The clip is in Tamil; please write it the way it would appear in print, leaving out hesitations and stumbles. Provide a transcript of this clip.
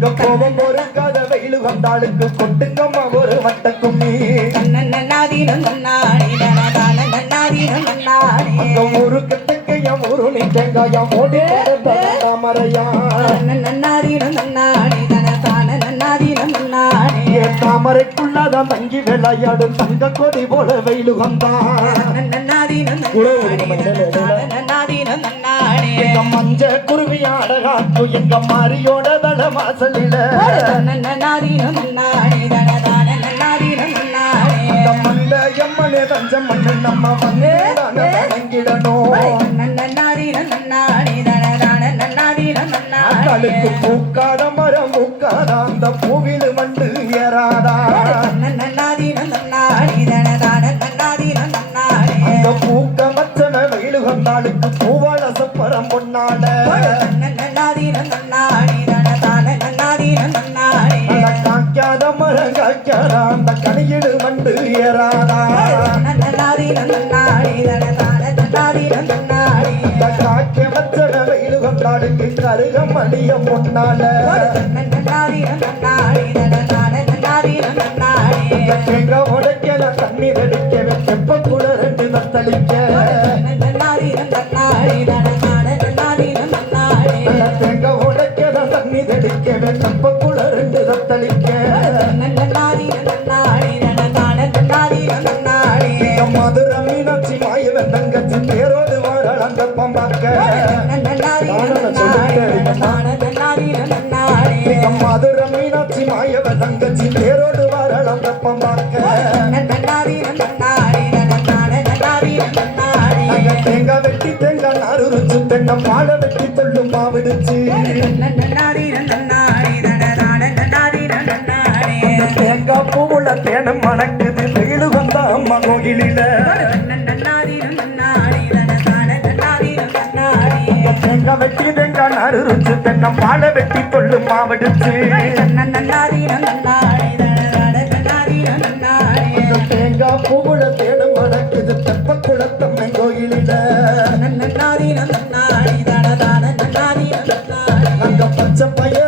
அங்க கோபம் ஒரு கதை வெயிலு வந்தாளுக்கு கொட்டுங்கம்மா ஒரு வட்ட கும்மி அங்க ஊரு கெட்டக்கையம் ஊரு நீ தேங்காயம் ஓடி தாமரையா தாமரைக்குள்ளதான் தங்கி விளையாடும் தங்க கொடி போல வெயிலு வந்தான் எங்க மஞ்ச குருவியாட காத்து எங்க மாரியோட தட வாசலில மண்ட எம்மனே தஞ்சம் மண்ணு நம்ம வந்து வணங்கிடணும் கழுக்கு பூக்காத மரம் பூக்காத அந்த பூவிலு மண்டு ஏறாதா அந்த பூக்க மச்சன வெயிலு வந்தாளுக்கு பூவாள சப்பரம் பொன்னால காய்க்காத மரம் காய்க்காத அந்த கனியிடு மண்டு ஏறாதா காய்க்க மச்சன வெயிலு வந்தாளுக்கு கருக மணிய பொன்னால தேங்க உடைக்கல தண்ணீர் அடிக்க வெப்ப கூட ரெண்டு நத்தளிக்க தேங்க உடைக்கல தண்ணீர் அடிக்க வெப்ப கூட ரெண்டு நத்தளிக்க மதுரை மீனாட்சி மாயவன் தங்கச்சி பேரோடு வாழ அந்த பம்பாக்க மதுரை மீனாட்சி மாயவன் தங்கச்சி பேரோடு வாழ அந்த பம்பாக்க தேங்காய் வெட்டி தேங்காய் நாறு ருச்சு தென்னை மாலை வெட்டி தொள்ளும் மாவிடுச்சு தேங்காய் பூவுள்ள தேனம் மணக்குது வெயிலு வந்த அம்மா கோயிலில தேங்காய் வெட்டி தேங்காய் நாறு ருச்சு தென்னை மாலை வெட்டி தொள்ளும் மாவிடுச்சு தேங்காய் பூவுள்ள தேனம் மணக்குது தெப்ப குளத்தம்மன் கோயிலில அங்க பச்சை பைய